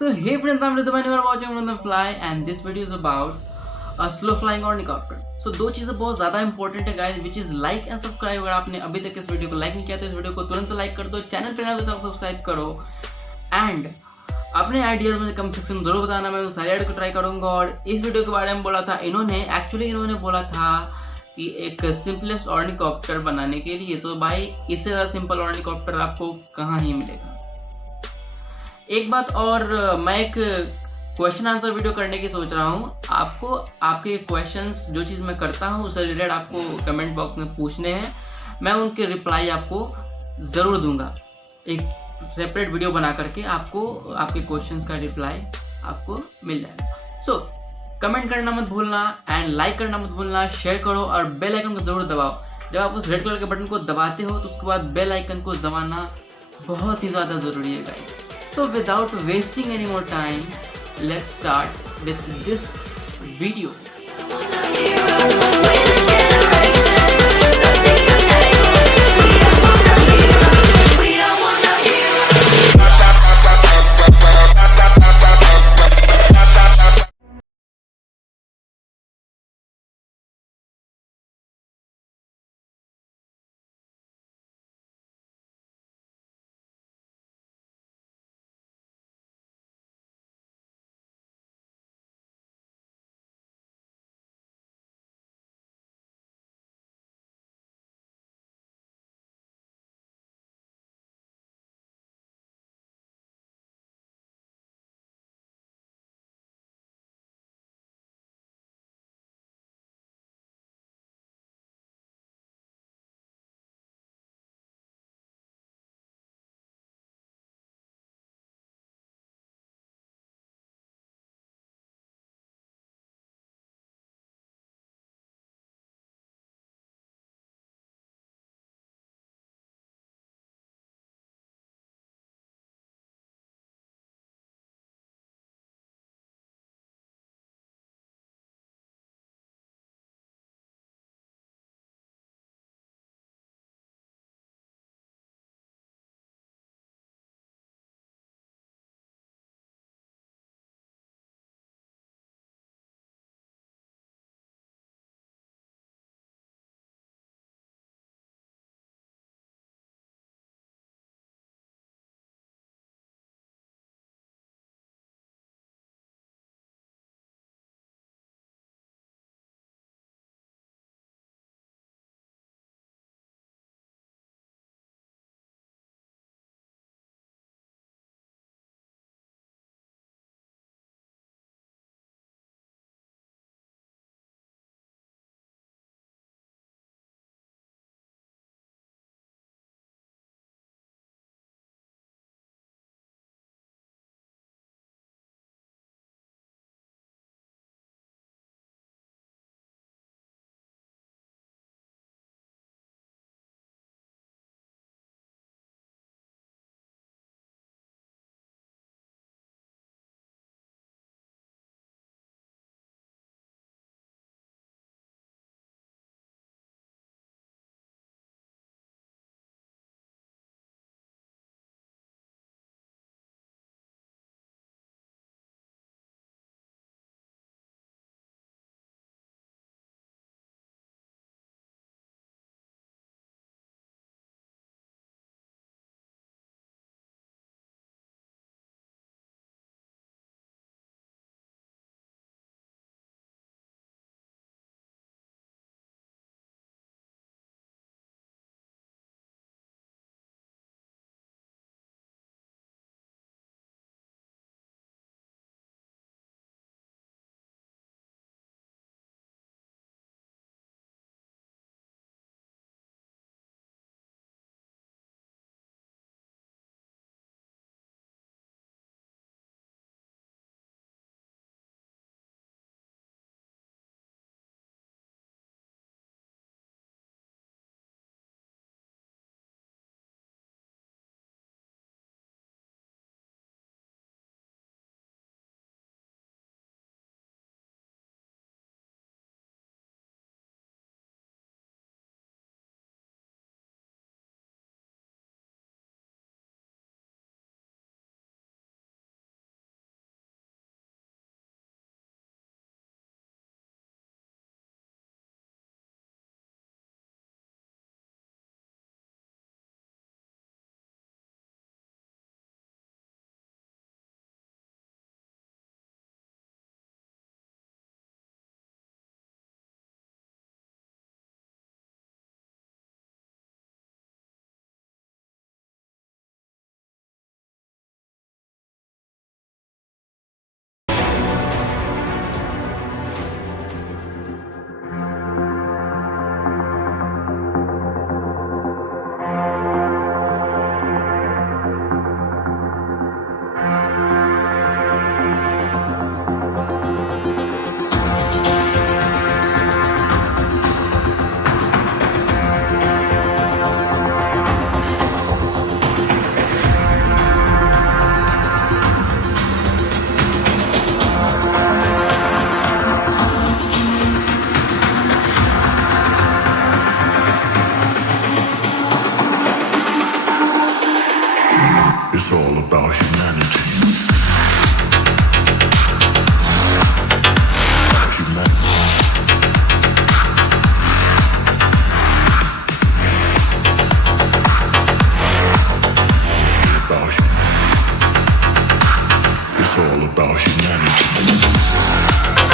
So hey friends, I'm Ridwan. You are watching on the fly, and this video is about a slow flying ornithopter. So दो चीज़ें बहुत ज़्यादा इंपॉर्टेंट है guys, which is like and subscribe. अगर आपने अभी तक इस वीडियो को लाइक नहीं किया तो इस वीडियो को तुरंत से लाइक कर दो, चैनल पे नए हो तो सब्सक्राइब करो एंड अपने आइडियाज़ मुझे कमेंट सेक्शन में ज़रूर बताना. मैं उस सारे आइडिया को ट्राई करूँगा. और इस वीडियो के बारे में बोला था इन्होंने बोला था कि एक सिंपलेस्ट ऑर्निकॉप्टर बनाने के लिए. तो भाई इससे ज़्यादा सिंपल ऑर्निकॉप्टर आपको कहाँ ही मिलेगा. एक बात और, मैं एक क्वेश्चन आंसर वीडियो करने की सोच रहा हूँ. आपको आपके क्वेश्चंस जो चीज़ मैं करता हूँ उससे रिलेटेड आपको कमेंट बॉक्स में पूछने हैं. मैं उनके रिप्लाई आपको ज़रूर दूंगा. एक सेपरेट वीडियो बना करके आपको आपके क्वेश्चंस का रिप्लाई आपको मिल जाएगा. सो कमेंट करना मत भूलना एंड लाइक करना मत भूलना, शेयर करो और बेल आइकन को ज़रूर दबाओ. जब आप उस रेड कलर के बटन को दबाते हो तो उसके बाद बेल आइकन को दबाना बहुत ही ज़्यादा ज़रूरी है guys. So without wasting any more time, let's start with this video. It's all about humanity.